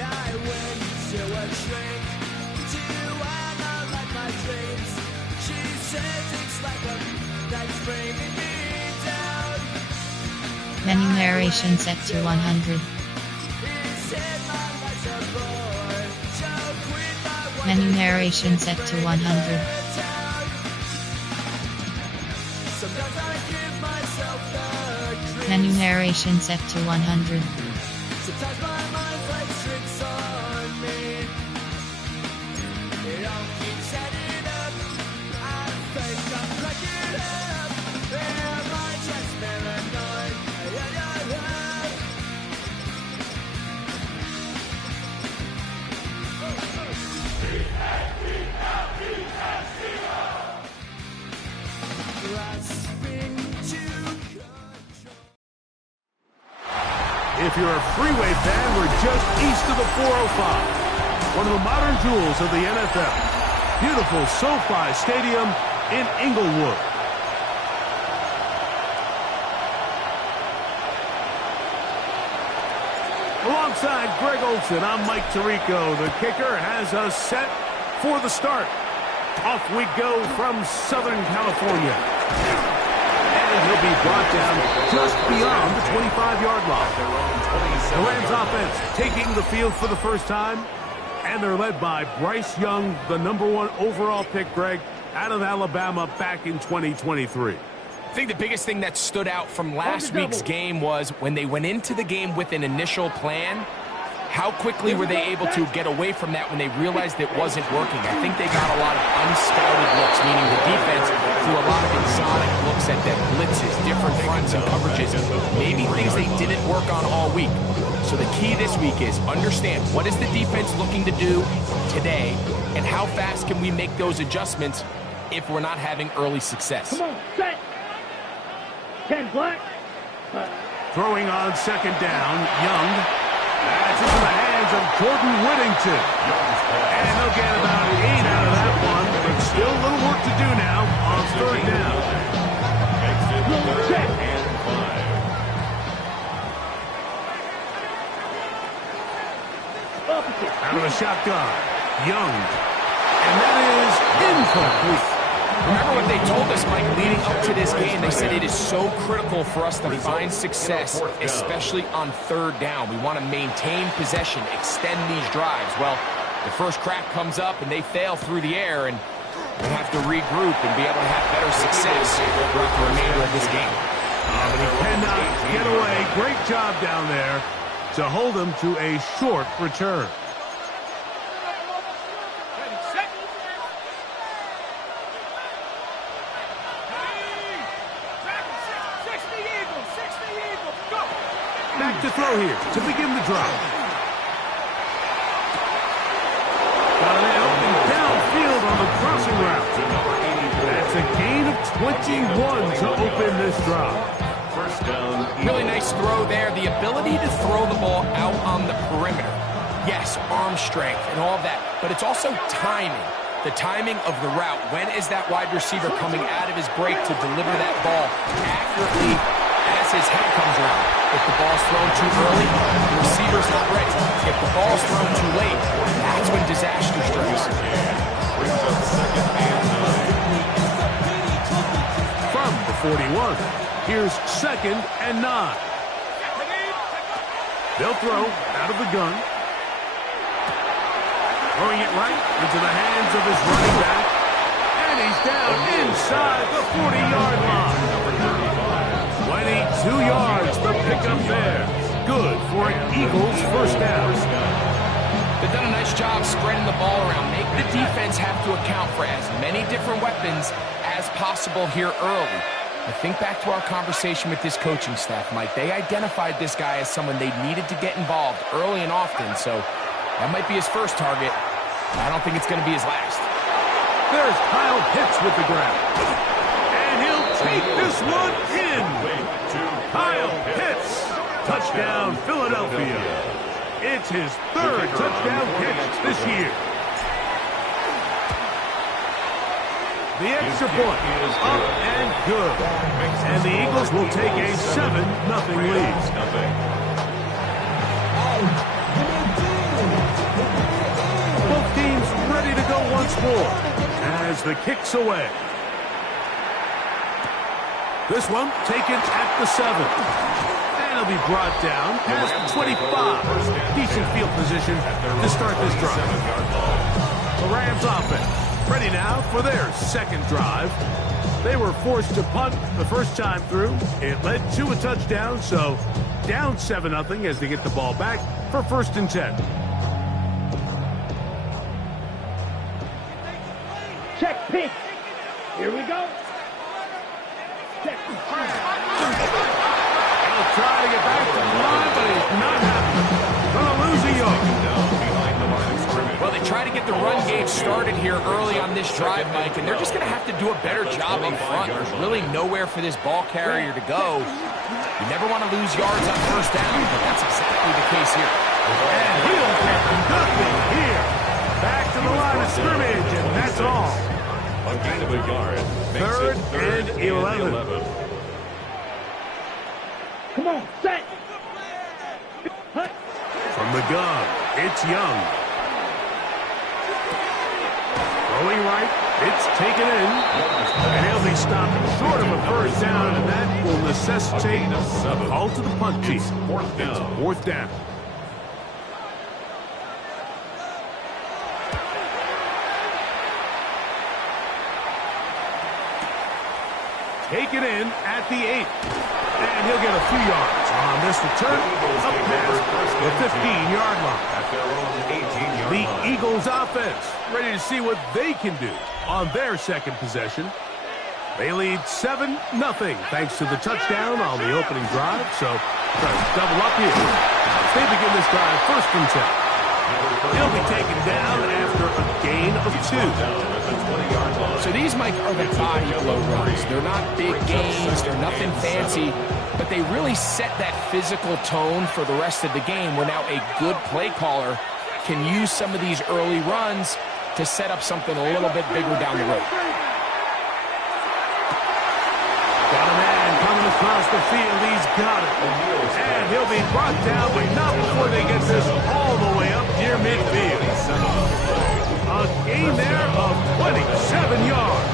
I went to a shrink to analyze my dreams. She says it's like a that's bringing me down. Menu narration set to 100. Menu narration set to 100. Menu narration set to 100. Sometimes my mind plays tricks on me. It all keeps adding up. I think I'm cracking up. Am I just paranoid? Grasping to control. If you're a freeway fan, we're just east of the 405. One of the modern jewels of the NFL. Beautiful SoFi Stadium in Inglewood. Alongside Greg Olsen, I'm Mike Tirico. The kicker has us set for the start. Off we go from Southern California. And he'll be brought down just beyond the 25-yard line. The Rams offense taking the field for the first time. And they're led by Bryce Young, the #1 overall pick, Greg, out of Alabama back in 2023. I think the biggest thing that stood out from last week's game was when they went into the game with an initial plan, how quickly were they able to get away from that when they realized it wasn't working? I think they got a lot of unscouted looks, meaning the defense threw a lot of exotic looks at them, blitzes, different fronts and coverages, maybe things they didn't work on all week. So the key this week is understand what is the defense looking to do today and how fast can we make those adjustments if we're not having early success. Come on, set. 10 black. Throwing on second down, Young. That's into the hands of Jordan Whittington. And he'll get about 8 out of that one, but still a little work to do now on third down. Out of the shotgun, Young. And that is incomplete. Remember what they told us, Mike, leading up to this game. They said it is so critical for us to find success, especially on third down. We want to maintain possession, extend these drives. Well, the first crack comes up and they fail through the air, and we'll have to regroup and be able to have better success throughout the remainder of this game. But he cannot get away. Great job down there to hold him to a short return. Back to throw here to begin the drive. Got an open downfield on the crossing route. That's a gain of 21 to open this drive. First down. Really nice throw there. The ability to throw the ball out on the perimeter. Yes, arm strength and all of that, but it's also timing. The timing of the route. When is that wide receiver coming out of his break to deliver that ball accurately as his head comes around? If the ball's thrown too early, the receiver's not ready. If the ball's thrown too late, that's when disaster strikes. From the 41, here's 2nd and 9. They'll throw out of the gun. Throwing it right into the hands of his running back. And he's down inside the 40-yard line. 22 yards, the pickup there. Good for an Eagles first down. They've done a nice job spreading the ball around. Make the defense have to account for as many different weapons as possible here early. I think back to our conversation with this coaching staff, Mike. They identified this guy as someone they needed to get involved early and often, so that might be his first target. I don't think it's going to be his last. There's Kyle Pitts with the grab. And he'll take this one in. Kyle Pitts. Touchdown, Philadelphia. It's his 3rd touchdown catch this year. The extra point is up and good. And the Eagles will take a 7-0 lead. 4 as the kick's away. This one taken at the 7. And it'll be brought down past the 25. Decent field position to start this drive. The Rams offense ready now for their second drive. They were forced to punt the first time through. It led to a touchdown, so down 7-0 as they get the ball back for 1st and 10. Check pitch. Here we go. Check. He'll try to get back to the line, but he's not happy. Gonna lose a yard. Well, they try to get the run game started here early on this drive, Mike, and they're just going to have to do a better job up front. There's really nowhere for this ball carrier to go. You never want to lose yards on 1st down, but that's exactly the case here. And he'll get nothing here. Back to the line of scrimmage, and that's all. A gain of a yard. 3rd and 11. Come on, set. Hut. From the gun, it's Young. Throwing right, it's taken in. And he'll be stopped short of a 1st down, and that will necessitate a call to the punt team. 4th down. 4th down. Taken in at the 8. And he'll get a few yards on this return up past the 15-yard line. At their own 18-yard The line. Eagles offense ready to see what they can do on their second possession. They lead 7-0 thanks to the touchdown on the opening drive. So try to double up here. As they begin this drive 1st and 10. He'll be taken down after a gain of 2. So these, Mike, are the body blow runs. They're not big gains. They're nothing fancy. But they really set that physical tone for the rest of the game where now a good play caller can use some of these early runs to set up something a little bit bigger down the road. Got a man coming across the field. He's got it. And he'll be brought down, but not before they get this all the way up near midfield. A gain there of 27 yards.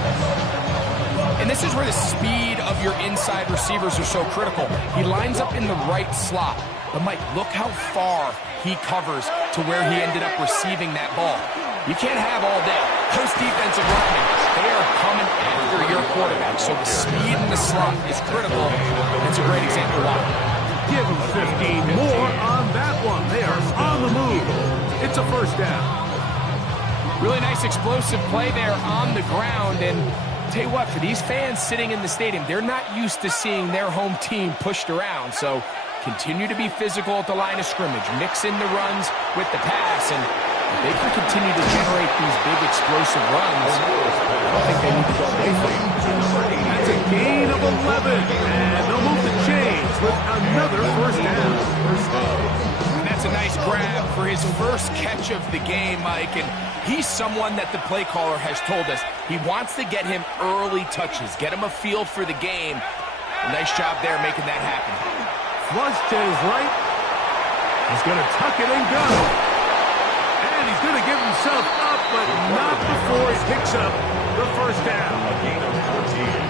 And this is where the speed of your inside receivers are so critical. He lines up in the right slot. But, Mike, look how far he covers to where he ended up receiving that ball. You can't have all day. Those defensive linemen, they are coming after your quarterback. So the speed in the slot is critical. That's a great example why. Give them 15 more on that one. They are on the move. It's a 1st down. Really nice explosive play there on the ground. And tell you what, for these fans sitting in the stadium, they're not used to seeing their home team pushed around. So continue to be physical at the line of scrimmage. Mix in the runs with the pass. And if they can continue to generate these big explosive runs, I don't think they need to go away from it. That's a gain of 11. And they'll move the chains with another 1st down. And that's a nice grab for his first catch of the game, Mike. And he's someone that the play caller has told us he wants to get him early touches, get him a feel for the game. Nice job there making that happen. Flush to his right. He's going to tuck it and go. And he's going to give himself up, but not before he picks up the 1st down.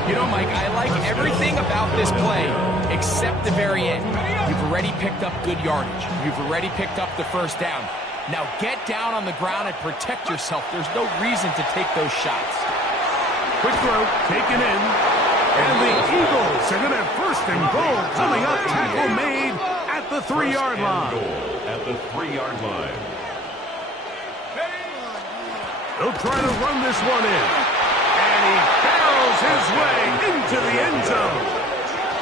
You know, Mike, I like everything about this play except the very end. You've already picked up good yardage. You've already picked up the 1st down. Now get down on the ground and protect yourself. There's no reason to take those shots. Quick throw, taken in. And the Eagles are going to have 1st and goal coming up. Tackle made at the 3-yard line. At the 3-yard line. They'll try to run this one in. And he barrels his way into the end zone.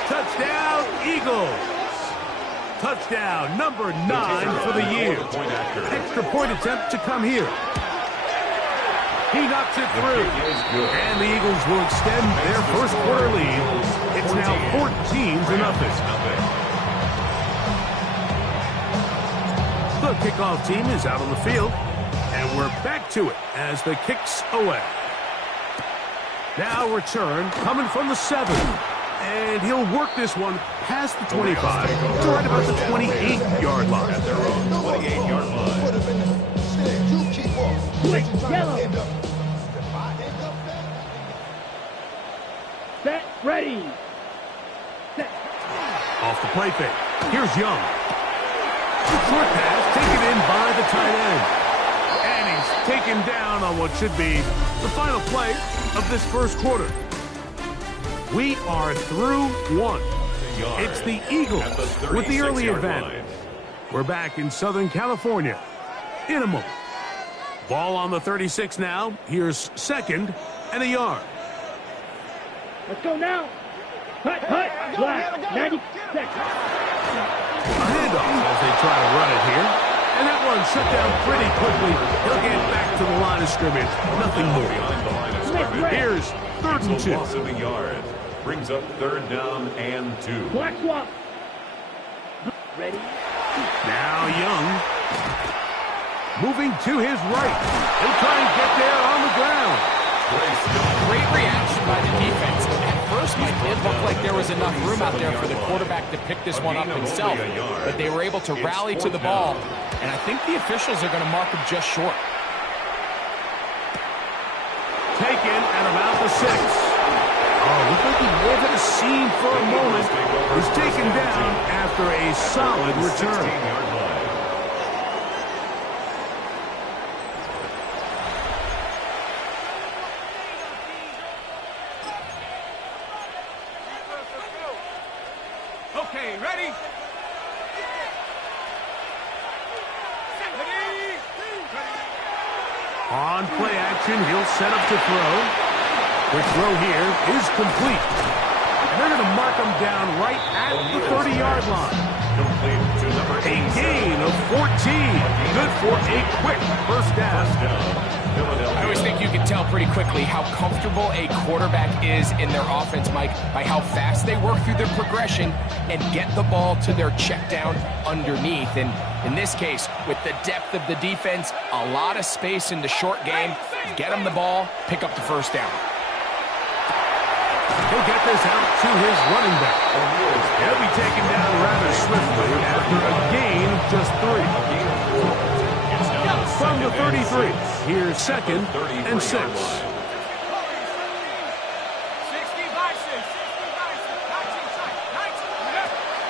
Touchdown, Eagles. Touchdown number 9 for the year. Extra point attempt to come here. He knocks it through. And the Eagles will extend their 1st quarter lead. It's now 14-0. The kickoff team is out on the field. And we're back to it as the kick's away. Now return coming from the 7. And he'll work this one past the 25 to right about the 28-yard line. At their own 28-yard line. Yellow. Ready. Set. Off the play fake. Here's Young. Short pass taken in by the tight end. And he's taken down on what should be the final play of this first quarter. We are through one. It's the Eagles with the early advantage. We're back in Southern California in a moment. Ball on the 36 now. Here's second and a yard. Let's go now. Hut, flat, 90 seconds. A handoff as they try to run it here. And that one shut down pretty quickly. He'll get back to the line of scrimmage. Nothing more. Here's third and 2. Loss of a yard. Brings up third down and 2. Black swap. Ready. Now Young. Moving to his right. He'll try and get there on the ground. Great reaction by the defense. At first, Mike, it looked like there was enough room out there for the quarterback to pick this one up himself. But they were able to rally to the ball. And I think the officials are going to mark him just short. Taken at about the 6. Oh, looked like he was at a seam for a moment. Was taken down after a solid return. 16-yard line. Okay, ready? On play action, he'll set up to throw. The throw here is complete. And they're going to mark him down right at the 30-yard line. Complete to number A gain of 14. Good for a quick first down. I always think you can tell pretty quickly how comfortable a quarterback is in their offense, Mike, by how fast they work through their progression and get the ball to their check down underneath. And in this case, with the depth of the defense, a lot of space in the short game, get them the ball, pick up the first down. He'll get this out to his running back. He'll be taken down rather swiftly after a gain of just 3. From the 33, here's second and 6.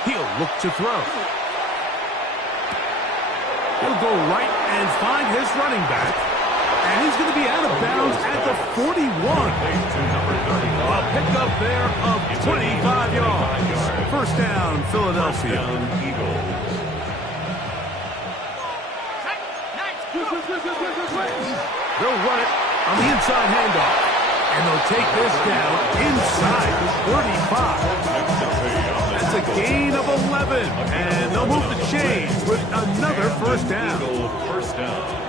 He'll look to throw. He'll go right and find his running back. And he's going to be out of bounds at the 41. A pickup there of 25 yards. First down, Philadelphia. Eagles. They'll run it on the inside handoff. And they'll take this down inside the 35. That's a gain of 11. And they'll move the chains with another first down. First down.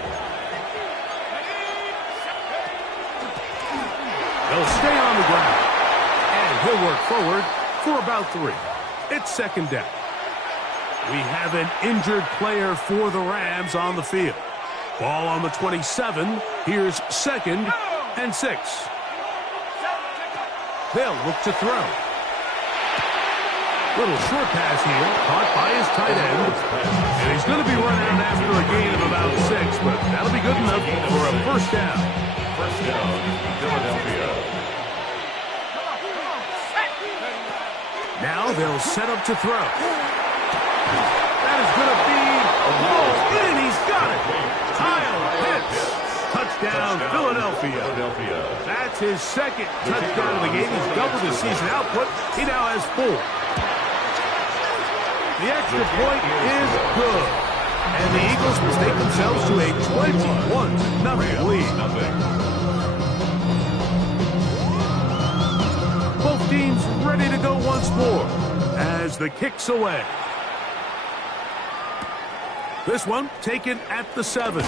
They'll stay on the ground. And he'll work forward for about 3. It's second down. We have an injured player for the Rams on the field. Ball on the 27. Here's second and 6. They'll look to throw. Little short pass here, caught by his tight end. And he's going to be run out after a gain of about 6, but that'll be good enough for a first down. First down, Philadelphia. Now they'll set up to throw. That is going to be rolled in. He's got it. Kyle Pitts. Touchdown, Philadelphia. That's his second touchdown of the game. He's doubled his season output. He now has 4. The extra point is good. And the Eagles will take themselves to a 21-0 lead. Both teams ready to go once more as the kick's away. This one taken at the 7.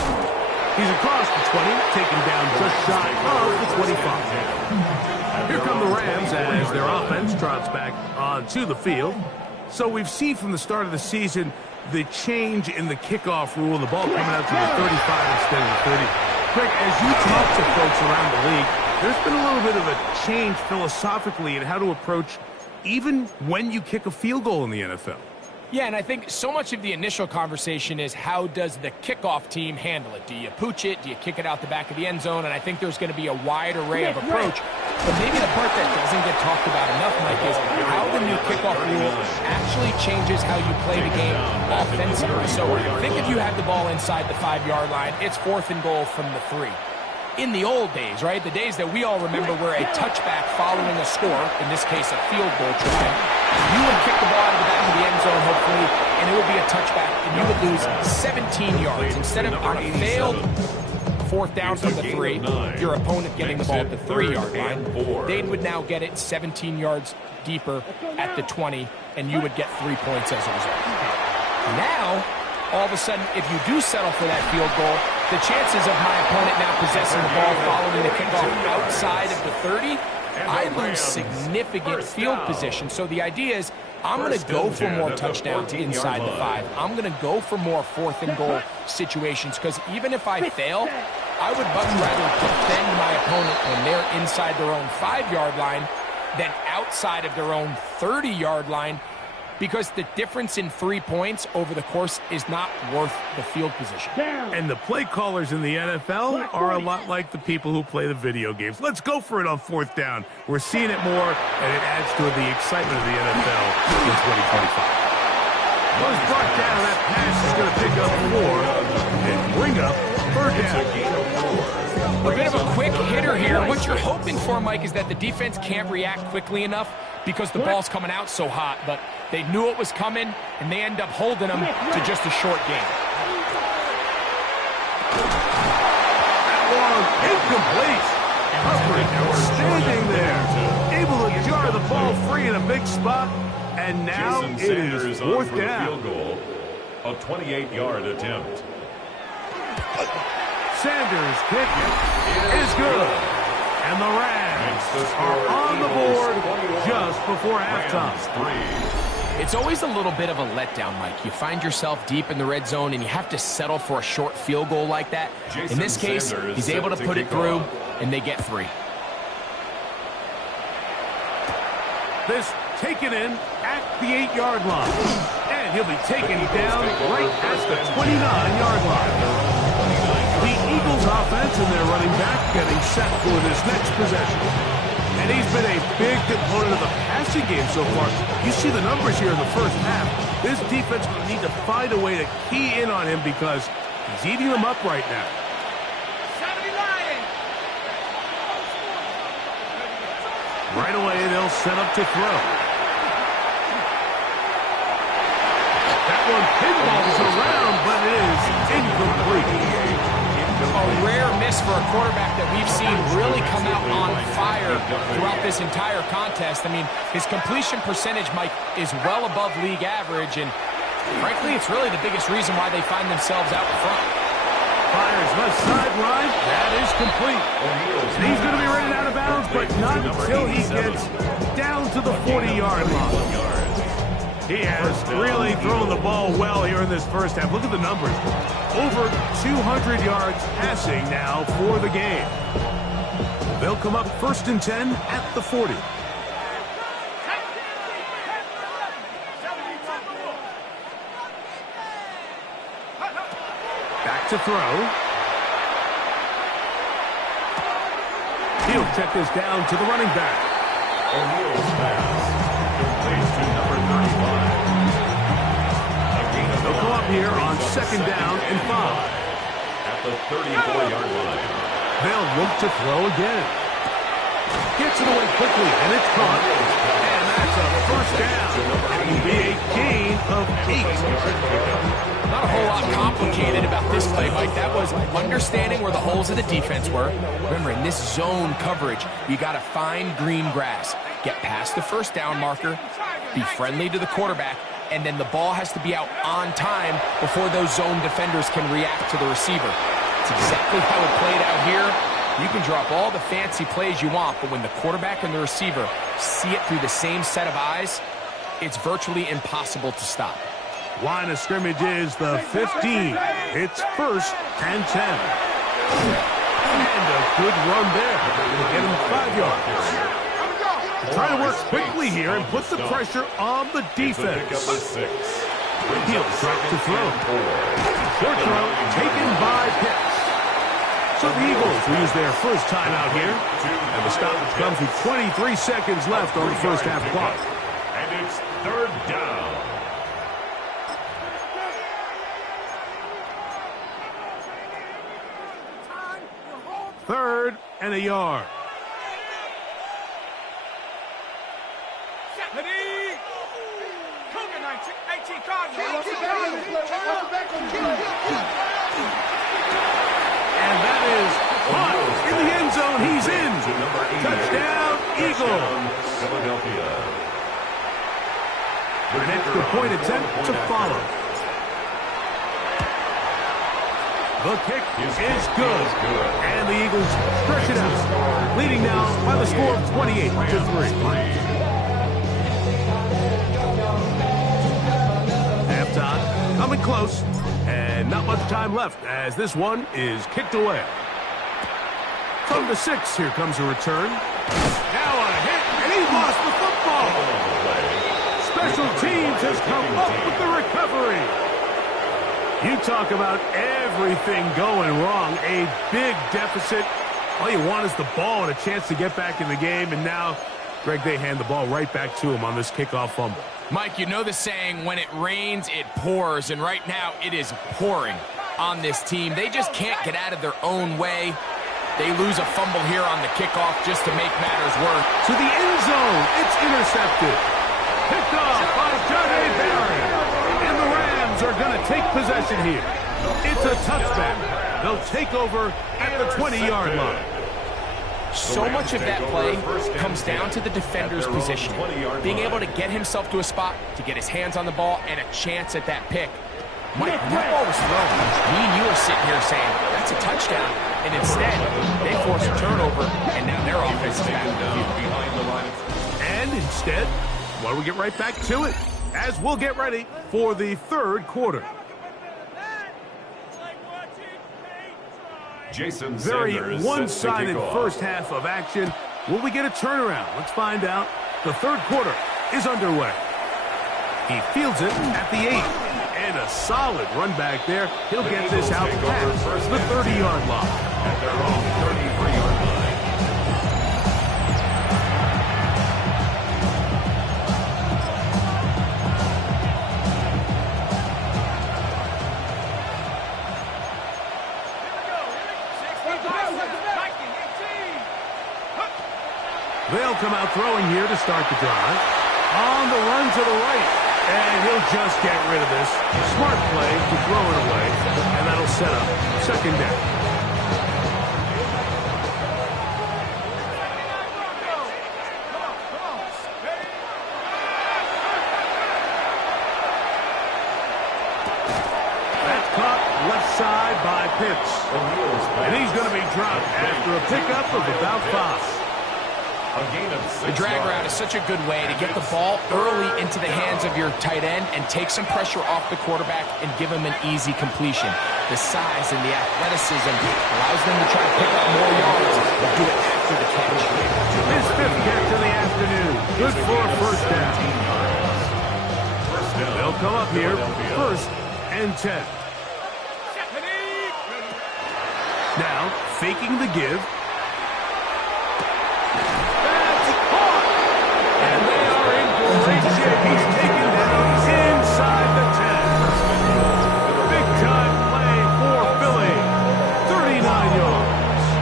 He's across the 20, taken down just shy of the 25. Here come the Rams as their offense trots back onto the field. So we've seen from the start of the season the change in the kickoff rule, the ball coming out to the 35 instead of the 30. Greg, as you talk to folks around the league, there's been a little bit of a change philosophically in how to approach even when you kick a field goal in the NFL. Yeah, and I think so much of the initial conversation is how does the kickoff team handle it? Do you pooch it? Do you kick it out the back of the end zone? And I think there's going to be a wide array of approach. But maybe the part that doesn't get talked about enough, Mike, is how the new kickoff rule actually changes how you play the game offensively. So think if you had the ball inside the 5-yard line, it's 4th and goal from the 3. In the old days, right, the days that we all remember where a touchback following a score, in this case a field goal try, you would kick the ball out of the back of the end zone, hopefully, and it would be a touchback, and you would lose 17 yards. Instead of on a failed 4th down from the 3, your opponent getting the ball at the 3-yard line, they would now get it 17 yards deeper at the 20, and you would get 3 points as a result. Now, all of a sudden, if you do settle for that field goal, the chances of my opponent now possessing the ball following the kickoff outside of the 30, I lose significant field position. So the idea is I'm going to go for more touchdowns inside the 5. I'm going to go for more 4th and goal situations, because even if I fail, I would much rather defend my opponent when they're inside their own 5-yard line than outside of their own 30-yard line, because the difference in 3 points over the course is not worth the field position. And the play callers in the NFL are a lot like the people who play the video games. Let's go for it on 4th down. We're seeing it more, and it adds to the excitement of the NFL in 2025. Was brought down. That pass is going to pick up 4 and bring up 3rd down. A bit of a quick hitter here. What you're hoping for, Mike, is that the defense can't react quickly enough because the ball's coming out so hot, but they knew it was coming, and they end up holding them to just a short game. That one incomplete. Coverage standing there, able to jar the ball free in a big spot, and now it is 4th down. Field goal, a 28-yard attempt. Sanders' kick is good. And the Rams are on the board just before halftime. It's always a little bit of a letdown, Mike. You find yourself deep in the red zone, and you have to settle for a short field goal like that. In this case, he's able to put it through, and they get 3. This taken in at the 8-yard line. And he'll be taken down right at the 29-yard line. The Eagles offense and their running back getting set for this next possession. And he's been a big component of the passing game so far. You see the numbers here in the first half. This defense will need to find a way to key in on him because he's eating them up right now. Right away, they'll set up to throw. That one pinballs around, but it is incomplete. A rare miss for a quarterback that we've seen really come out on fire throughout this entire contest. I mean, his completion percentage, Mike, is well above league average, and frankly, it's really the biggest reason why they find themselves out front. Fires left sideline. That is complete. And he's going to be running out of bounds, but not until he gets down to the 40-yard line. He has really thrown the ball well here in this first half. Look at the numbers. Over 200 yards passing now for the game. They'll come up 1st and 10 at the 40. Back to throw. He'll check this down to the running back. O'Neill's pass completes to number 35. They'll come up here on 2nd down and 5. At the 34-yard line. They'll look to throw again. Gets it away quickly, and it's caught. And that's a 1st down. It will be a gain of 8. Not a whole lot complicated about this play, Mike. That was understanding where the holes of the defense were. Remember, in this zone coverage, you got to find green grass. Get past the 1st down marker, be friendly to the quarterback, and then the ball has to be out on time before those zone defenders can react to the receiver. It's exactly how it played out here. You can drop all the fancy plays you want, but when the quarterback and the receiver see it through the same set of eyes, it's virtually impossible to stop. Line of scrimmage is the 15. It's 1st and 10. And a good run there. It'll get him 5 yards. Trying to work quickly here and put the pressure on the defense. He'll drop to throw. Short throw taken by Pitts. So the Eagles will use their first timeout here. And the stoppage comes with 23 seconds left on the first half clock. And it's third down. Third and a yard. And that is caught in the end zone. He's in. Touchdown, Eagles. Philadelphia. An extra point attempt to follow. The kick is good. And the Eagles stretch it out, leading now by the score of 28-3. Halftime coming close, and not much time left as this one is kicked away. From the 6, here comes a return. Now a hit, and he lost the football. Special teams has come up with the recovery. You talk about everything going wrong, a big deficit. All you want is the ball and a chance to get back in the game, and now, Greg, they hand the ball right back to him on this kickoff fumble. Mike, you know the saying, when it rains, it pours, and right now it is pouring on this team. They just can't get out of their own way. They lose a fumble here on the kickoff just to make matters worse. To the end zone, it's intercepted. Picked off by Jahdae Barron. And the Rams are going to take possession here. It's a touchback. They'll take over at the 20-yard line. So much of that play comes down to the defender's position. Being able to get himself to a spot, to get his hands on the ball, and a chance at that pick. Mike, when that ball was thrown, me and you are sitting here saying, that's a touchdown. And instead, they force a turnover, and now their offense is back behind the line. And instead, well, we get right back to it as we'll get ready for the third quarter. Jason Very Sanders one-sided first half of action. Will we get a turnaround? Let's find out. The third quarter is underway. He fields it at the 8. And a solid run back there. He'll get this out past the 30-yard line. At their own 33-yard line. They'll come out throwing here to start the drive. On the run to the right. And he'll just get rid of this. Smart play to throw it away. And that'll set up second down. That's caught left side by Pitts. And he's going to be dropped after a pickup of about 5. The drag route is such a good way to get the ball early into the hands of your tight end and take some pressure off the quarterback and give him an easy completion. The size and the athleticism allows them to try to pick up more yards and do it after the catch. His 5th catch of the afternoon. Good for a first down. They'll come up here, 1st and 10. Now, faking the give. He's taken down inside the 10. Big time play for Philly. 39 yards.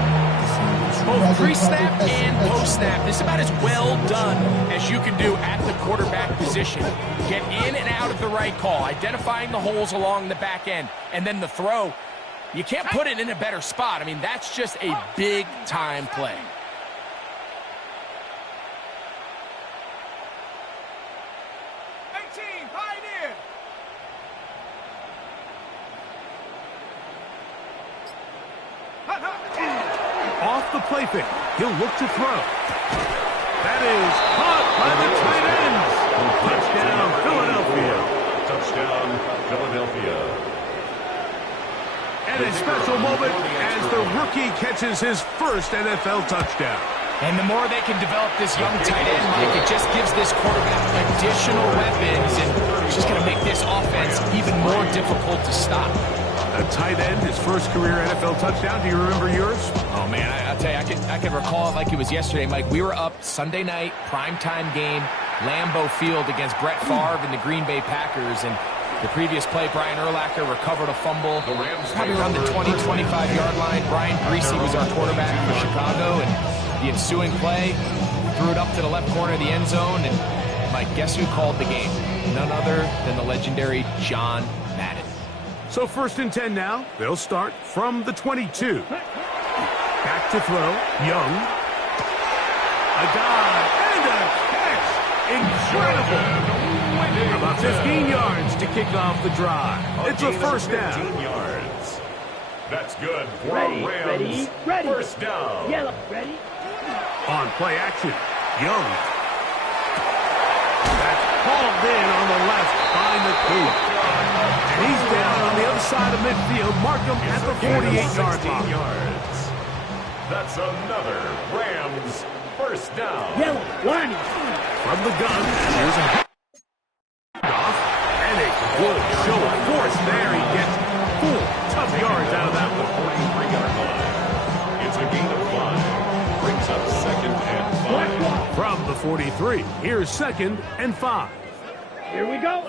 Both pre-snap and post-snap. This is about as well done as you can do at the quarterback position. Get in and out of the right call, identifying the holes along the back end, and then the throw. You can't put it in a better spot. I mean, that's just a big-time play. Off the play fake. He'll look to throw. That is caught by the tight ends. Touchdown, Philadelphia. Touchdown, Philadelphia. And a special moment as the rookie catches his first NFL touchdown. And the more they can develop this young tight end, Mike, it just gives this quarterback additional weapons, and it's just going to make this offense even more difficult to stop. A tight end, his first career NFL touchdown. Do you remember yours? Oh, man, I'll tell you, I can recall it like it was yesterday, Mike. We were up Sunday night, primetime game, Lambeau Field against Brett Favre and the Green Bay Packers, and the previous play, Brian Urlacher recovered a fumble, probably around the 20, 25-yard line. Brian Greasy was our quarterback for Chicago, and the ensuing play, threw it up to the left corner of the end zone, and Mike, guess who called the game? None other than the legendary John Madden. So 1st and 10 now. They'll start from the 22. Back to throw. Young. A dive and a catch. Incredible. About 15 yards to kick off the drive. It's a first down. 15 yards. That's good for Ready, Rams. ready. First down. Yellow, ready? On play action. Young. That's hauled in on the left by McCool. And he's down on the other side of midfield. Mark him at the 48-yard line. Yards. That's another Rams first down. Yellow, line. From the gun, here's a off, and a good show of force there. He gets 4 tough yards out of that one. 43-yard line. It's a gain of 5. Brings up 2nd and 5. From the 43, here's 2nd and 5. Here we go.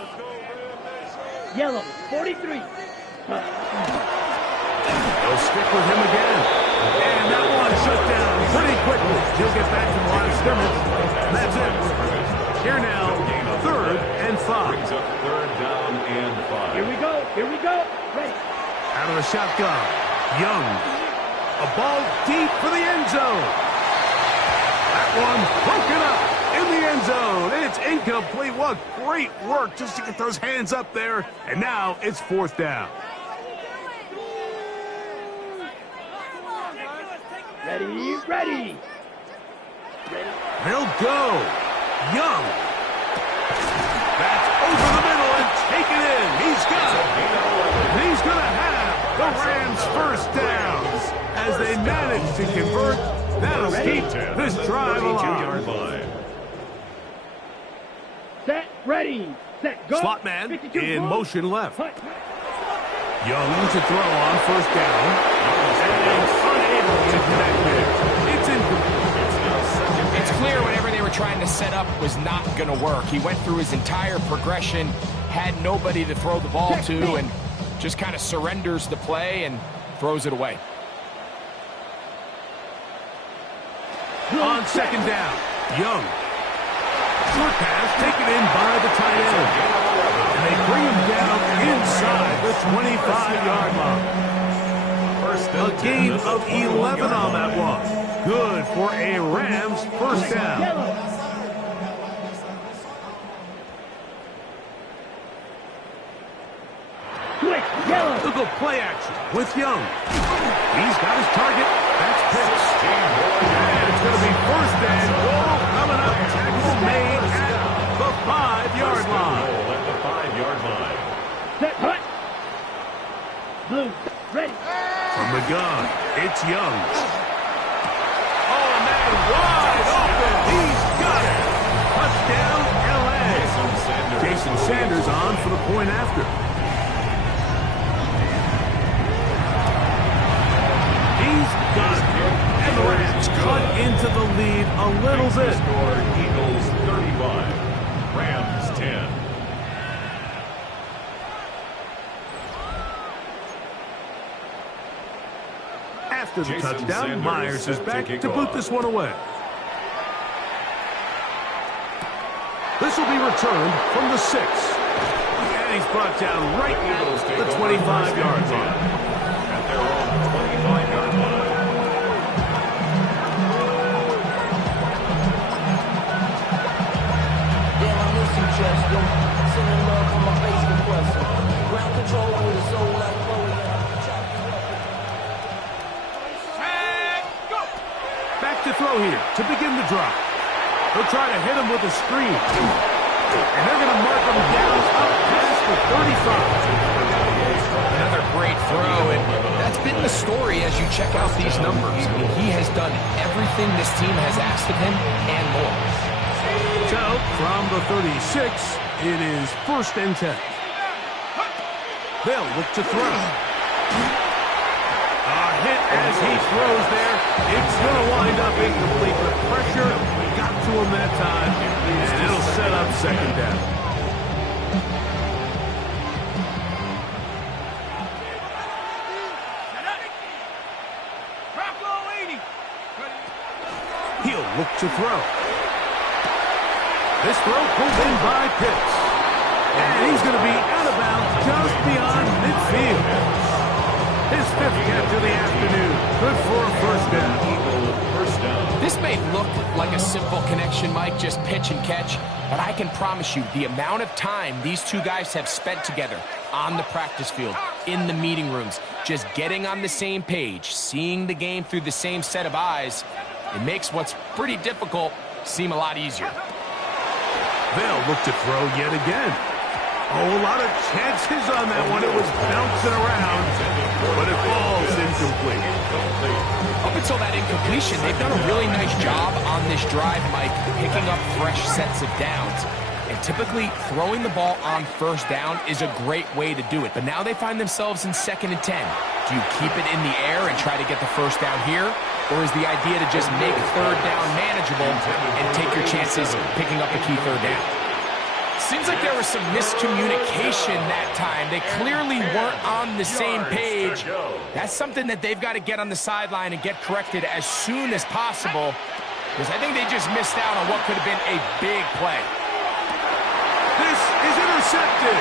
Yellow, 43. They'll stick with him again. And that one shut down pretty quickly. He'll get back to the line of scrimmage. That's it. Here now, 3rd and 5. Brings up 3rd down and 5. Here we go. Here we go. Ready. Out of the shotgun, Young. A ball deep for the end zone. That one broken up in the end zone. It's incomplete. What great work just to get those hands up there. And now it's 4th down. Ready, ready. They'll go. Young. That's over the middle and taken in. He's got it. And he's going to have the Rams first down as they manage to convert. That'll keep this drive alive. 32-yard line. Set, ready, set, go. Slot man 52 in ball. motion left. Hut. Young to throw on 1st down. And unable to connect it. It's incomplete. It's clear whatever they were trying to set up was not going to work. He went through his entire progression, had nobody to throw the ball to, and just kind of surrenders the play and throws it away. On 2nd down, Young. Short pass taken in by the tight end. And they bring him down inside the 25-yard line. A gain of 11 on that one. Good for a Rams first down. Yellow. Quick, yellow. Look at play action with Young. He's got his target. That's Pitts. And it's going to be 1st and goal coming up. Tackle made at the 5-yard line. At the 5-yard line. Set, hut. Blue, ready. From the gun, it's Young. Oh, man, wide open. He's got it. Touchdown, L.A. Jason Sanders on for the point after. He's got it. And the Rams cut into the lead a little bit. Score Eagles 35. Rams 10. After the Jason touchdown, Sanders Myers is set to back kick to boot off. this one away. This will be returned from the 6. And he's brought down right at the 25-yard line. At their own 25-yard line. Damn, I miss you, Chester. Sending love from my bass compressor. Ground control with a soul like Chloe. Back to throw here to begin the drive. They'll try to hit him with a screen. And they're going to mark him down up past the 35. Another great throw, and that's been the story as you check out these numbers. I mean, he has done everything this team has asked of him and more. So, from the 36, it is 1st and 10. They'll look to throw. Hit as he throws there. It's going to wind up incomplete. The pressure got to him that time, and it'll set up second down. He'll look to throw. This throw pulled in by Pitts. And he's going to be out of bounds just beyond midfield. His fifth catch of the afternoon. Good for a first down. This may look like a simple connection, Mike, just pitch and catch, but I can promise you the amount of time these two guys have spent together on the practice field, in the meeting rooms, just getting on the same page, seeing the game through the same set of eyes, it makes what's pretty difficult seem a lot easier. They'll look to throw yet again. Oh, a lot of chances on that one. It was bouncing around, but it falls incomplete. Up until that incompletion, they've done a really nice job on this drive, Mike, picking up fresh sets of downs. And typically, throwing the ball on first down is a great way to do it. But now they find themselves in 2nd and 10. Do you keep it in the air and try to get the first down here? Or is the idea to just make third down manageable and take your chances picking up a key third down? Seems like there was some miscommunication that time. They clearly weren't on the same page. That's something that they've got to get on the sideline and get corrected as soon as possible, because I think they just missed out on what could have been a big play. This is intercepted.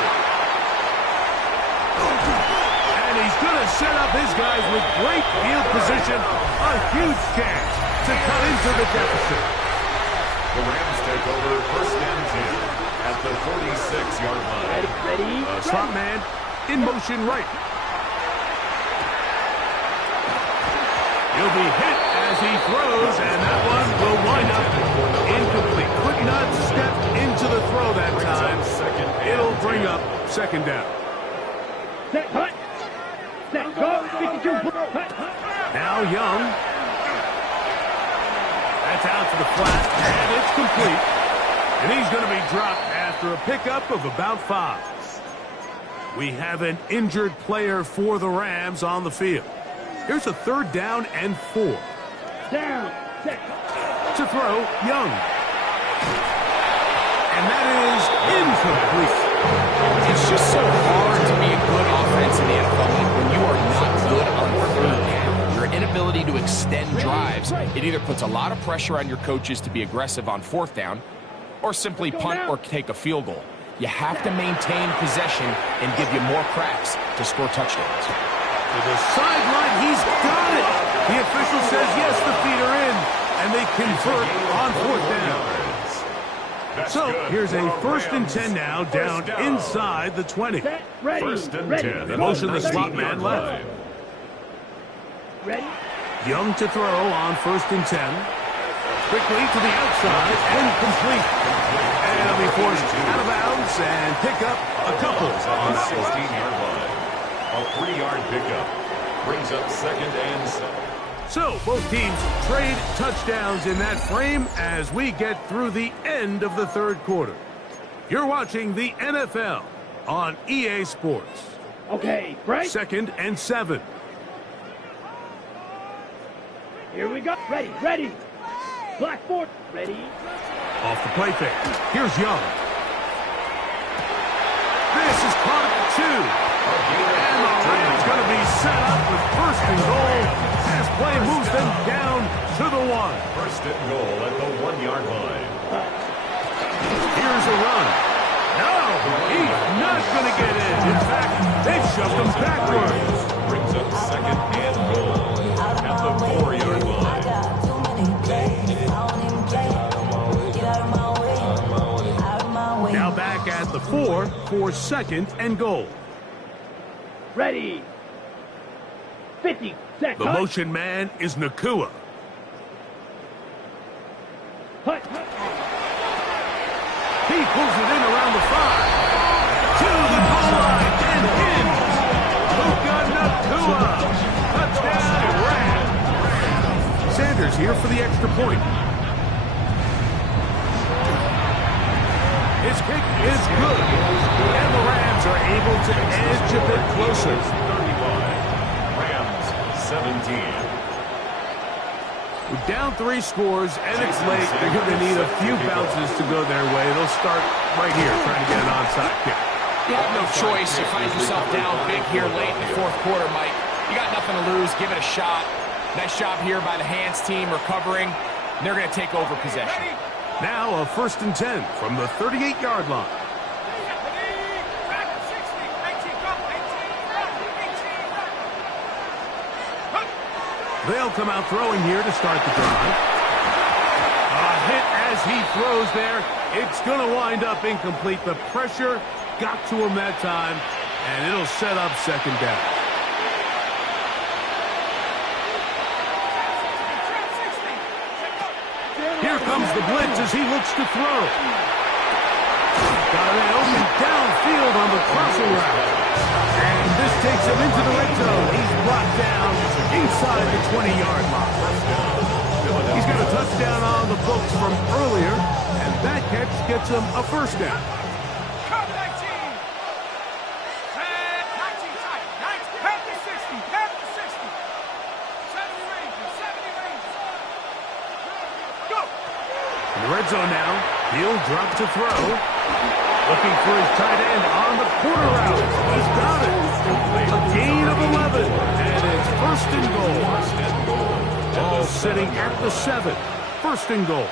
And he's going to set up his guys with great field position. A huge chance to cut into the deficit. The Rams take over first and 10 at the 46-yard line. Ready? Slot man in motion right. He'll be hit as he throws, and that one will wind up incomplete. Could not step into the throw that time. It'll bring up second down. Set, hut. Set, go. 52. Hut. Now Young. That's out to the flat, and it's complete. And he's going to be dropped after a pickup of about 5. We have an injured player for the Rams on the field. Here's a 3rd down and 4. Down. Set. To throw, Young. And that is incomplete. It's just so hard to be a good offense in the NFL when you are not good on 3rd down. Your inability to extend drives, it either puts a lot of pressure on your coaches to be aggressive on 4th down, or simply punt or take a field goal. You have to maintain possession and give you more cracks to score touchdowns. To the sideline, he's got it. The official says yes, the feet are in, and they convert on 4th down. So here's a 1st and 10 now, down inside the 20. Set. Ready. First and Ready. 10. They motion the slot man left. Ready. Young to throw on 1st and 10. Quickly to the outside and complete. And he'll be forced out of bounds and pick up a couple on that 16-yard line. A 3-yard pickup brings up 2nd and 7. So both teams trade touchdowns in that frame as we get through the end of the 3rd quarter. You're watching the NFL on EA Sports. Okay, break. 2nd and 7. Here we go. Ready. Ready. Blackboard. Ready. Off the play fake. Here's Young. This is caught at the 2. And the Rams going to be set up with 1st and goal as play moves them down to the 1. 1st and goal at the 1-yard line. Here's a run. No, he's not going to get in. In fact, they've shoved him backwards. Brings up 2nd and goal at the 4-yard line. Now back at the 4 for 2nd and goal. Ready. 50. Set. The Hut. motion man is Nakua. Hut. He pulls it in around the 5. To the goal line and in. Puka Nakua. Touchdown, Rams. Sanders here for the extra point. His kick is good. And the Rams are able to edge a bit closer. 17. We're down 3 scores, and it's late. They're going to need a few bounces to go their way. They'll start right here, trying to get an onside kick. You have no choice. You find yourself down big here late in the fourth quarter, Mike. You got nothing to lose. Give it a shot. Nice job here by the hands team recovering. They're going to take over possession. Now a 1st and 10 from the 38-yard line. They'll come out throwing here to start the drive. A hit as he throws there. It's going to wind up incomplete. The pressure got to him that time, and it'll set up 2nd down. Here comes the blitz as he looks to throw. Got an open downfield on the crossing route. And this takes him into the red zone. He's brought down inside the 20-yard line. He's got a touchdown on the books from earlier, and that catch gets him a 1st down. In the red zone now, he'll drop to throw. Looking for his tight end on the corner route. He's got it. A gain of 11, and it's 1st and goal. Ball sitting at the 7. 1st and goal.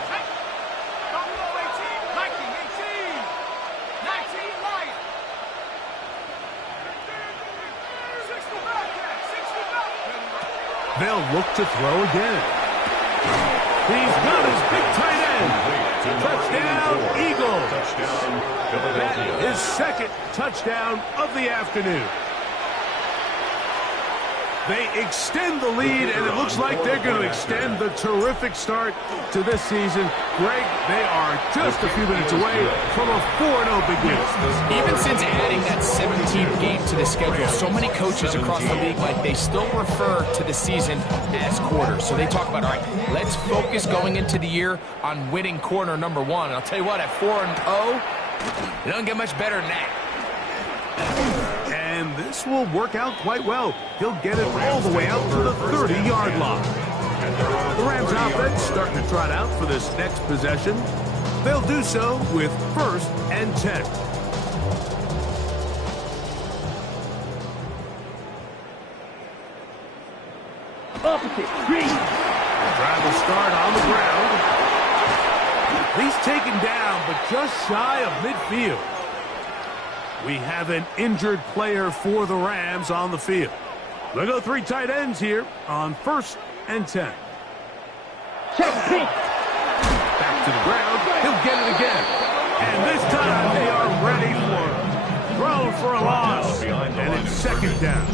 They'll look to throw again. He's got his big tight end. Touchdown, Eagles. That is his 2nd touchdown of the afternoon. They extend the lead, and it looks like they're going to extend the terrific start to this season. Greg, they are just a few minutes away from a 4-0 big win. Even since adding that 17th game to the schedule, so many coaches across the league, like, they still refer to the season as quarters. So they talk about, all right, let's focus going into the year on winning quarter number 1. And I'll tell you what, at 4-0, it doesn't get much better than that. And this will work out quite well. He'll get it all the way out to the 30-yard line. The Rams offense starting to trot out for this next possession. They'll do so with 1st and 10. Opposite, green. Drive will start on the ground. He's taken down, but just shy of midfield. We have an injured player for the Rams on the field. They'll go 3 tight ends here on 1st and 10. Check, pick. Back to the ground. He'll get it again. And this time they are ready for it. Thrown for a loss. And it's 2nd down.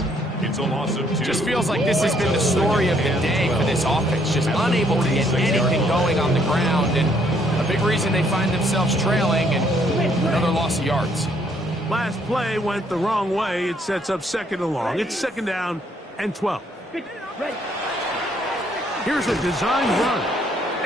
It's a loss of 2. Just feels like this has been the story of the day for this offense. Just unable to get anything going on the ground. And a big reason they find themselves trailing and another loss of yards. Last play went the wrong way. It sets up 2nd and long. It's 2nd down and 12. Ready. Here's a design run.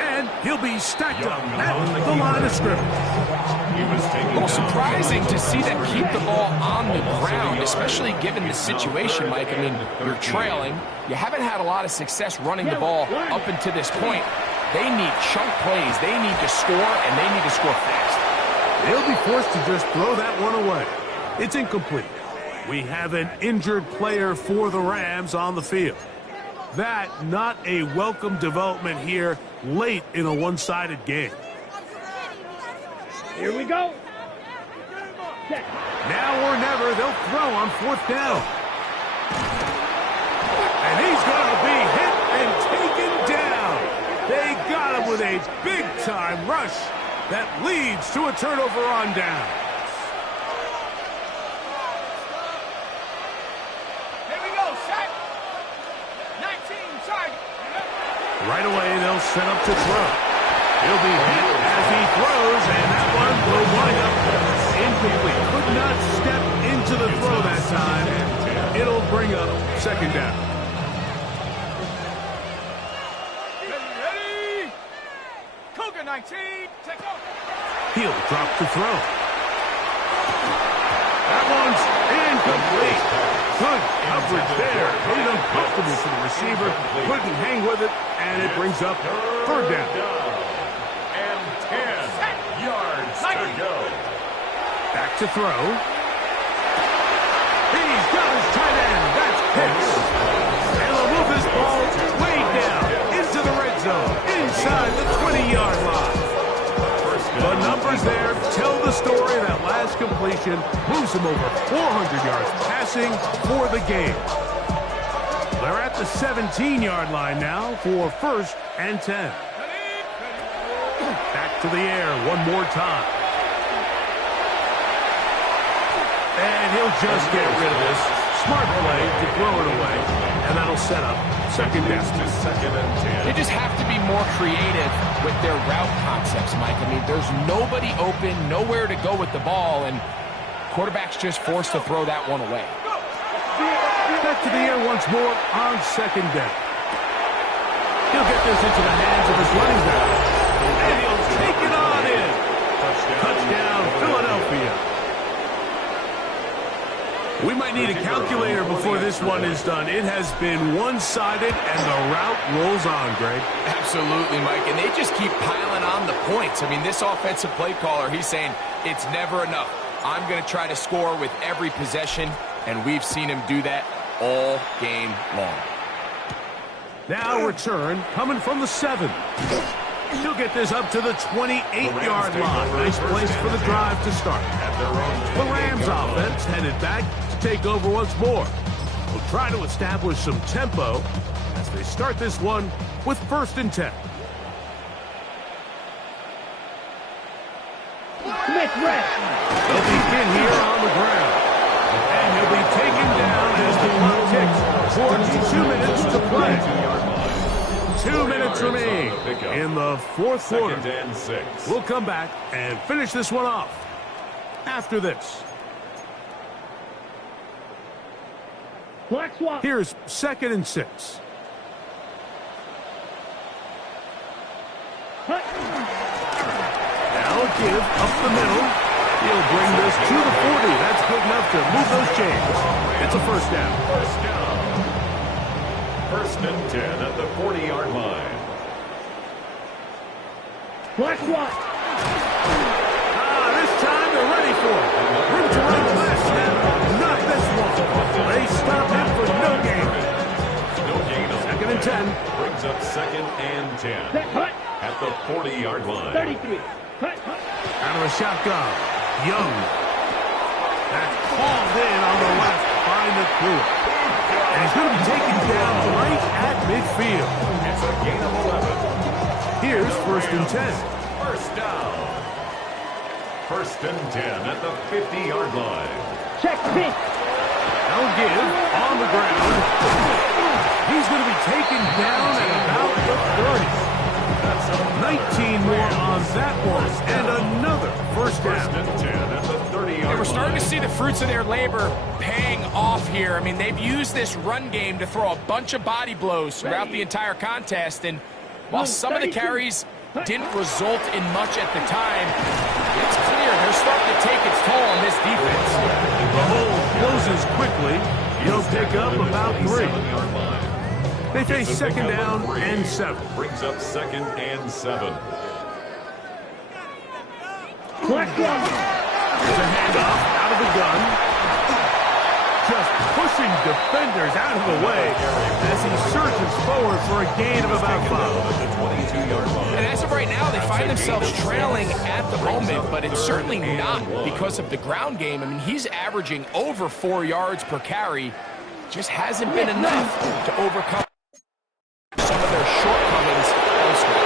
And he'll be stacked up at the line of scrimmage. A little surprising to see them keep the ball on the ground, especially given the situation, Mike. I mean, you're trailing. You haven't had a lot of success running the ball up until this point. They need chunk plays. They need to score, and they need to score fast. They'll be forced to just throw that one away. It's incomplete. We have an injured player for the Rams on the field. That not a welcome development here late in a one-sided game. Here we go. Check. Now or never, they'll throw on 4th down. And he's going to be hit and taken down. They got him with a big-time rush that leads to a turnover on down. Here we go, set. 19, target. Right away, they'll set up to throw. He'll be hit as he throws, and that one will wind up incomplete. Could not step into the throw that time. It'll bring up 2nd down. Ready. Cougar 19, take off. He'll drop to throw. That one's incomplete. Good coverage there. Made it uncomfortable for the receiver. Couldn't hang with it, and it brings up third down. And 10 yards to go. Back to throw. He's got his tight end. That's Pitts. And they'll move this ball way down into the red zone, inside the 20-yard line. The numbers there tell the story. That last completion moves him over 400 yards passing for the game. They're at the 17-yard line now for 1st and 10. Back to the air one more time. And he'll just get rid of this. Smart play to throw it away. And that'll set up second down. Second and 10. They just have to be more creative with their route concepts, Mike. I mean, there's nobody open, nowhere to go with the ball, and quarterback's just forced to throw that one away. Back to the air once more on second down. He'll get this into the hands of his running back. And he'll take it on in. Touchdown, Philadelphia. We might need a calculator before this one is done. It has been one-sided, and the route rolls on, Greg. Absolutely, Mike, and they just keep piling on the points. I mean, this offensive play caller, he's saying it's never enough. I'm going to try to score with every possession, and we've seen him do that all game long. Now return coming from the 7. He'll get this up to the 28-yard line. Nice place for the drive to start. The Rams offense headed back to take over once more. We'll try to establish some tempo as they start this one with 1st and 10. Smith red. They'll begin here on the ground. And he'll be taken down as the clock ticks towards 2 minutes to play. 2 minutes remain in the 4th quarter. Second and 6. We'll come back and finish this one off after this. Black swap. Here's 2nd and 6. Hut. Now a give up the middle. He'll bring this to the 40. That's good enough to move those chains. It's a 1st down. 1st and 10 at the 40-yard line. Black swap. This time they're ready for it. Room to run the last snap. Not this one. They stop him for no gain. No gain on 2nd and 10. Brings up 2nd and 10 Set hut. at the 40-yard line. 33. Hut. Out of a shotgun. Young. That's called in on the left by McClure. And he's going to be taken down right at midfield. It's a gain of 11. Here's 1st and 10. First down. 1st and 10 at the 50-yard line. Check pitch. Now give on the ground. He's going to be taken down at about the 30. 19 more on that one, and another 1st down. 1st and 10 at the 30-yard line. We're starting to see the fruits of their labor paying off here. I mean, they've used this run game to throw a bunch of body blows throughout the entire contest, and while some of the carries didn't result in much at the time, it's clear they're starting to take its toll on this defense. The hole closes quickly. He'll pick up about 3. They face 2nd down and 7. Brings up 2nd and 7. Black swap. There's a handoff out of the gun. Just pushing defenders out of the way as he surges forward for a gain of about 5. And as of right now, they find themselves trailing at the moment, but it's certainly not because of the ground game. I mean, he's averaging over 4 yards per carry. Just hasn't been enough to overcome some of their shortcomings elsewhere.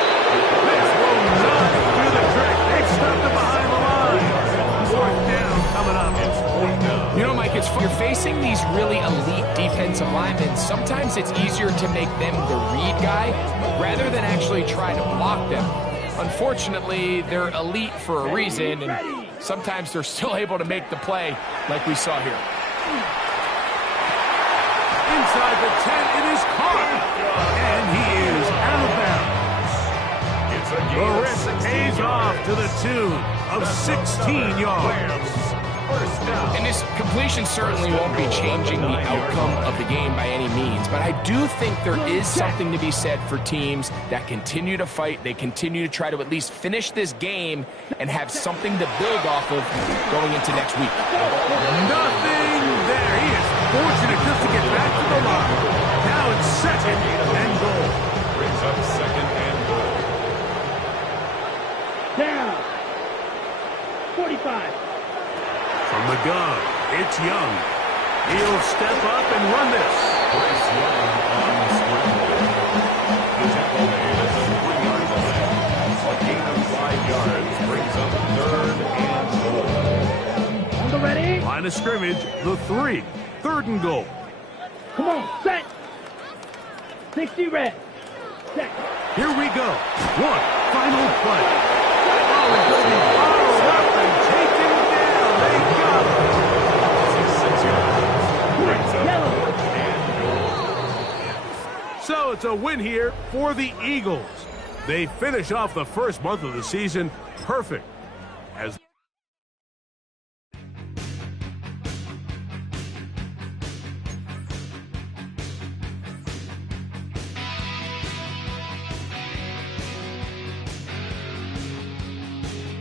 This will not do the trick. They stuffed him behind the line. 4th down coming up. You know, Mike, you're facing these really elite defensive linemen. Sometimes it's easier to make them the read guy rather than actually try to block them. Unfortunately, they're elite for a reason, and sometimes they're still able to make the play like we saw here. Inside the 10, it is caught. And he is out of bounds. The risk pays off to the tune of 16 yards. First down. And this completion certainly won't be changing the outcome of the game by any means, but I do think there is something to be said for teams that continue to fight, they continue to try to at least finish this game and have something to build off of going into next week. Nothing there. He is fortunate just to get back to the line. Now it's second and goal. Brings up second and goal. Down. 45. From the gun, it's Young. He'll step up and run this. Bryce Young on the scramble. The tackle made at the 3-yard line. A gain of 5 yards brings up third and goal. On the ready. Line of scrimmage, the 3. Third and goal. Come on, set. 60 red. Set. Here we go. One final play. Oh, it's going to be followed up and taken down. They got it. 6 yards. Brings up Yellow. fourth and goal. So it's a win here for the Eagles. They finish off the first month of the season perfect.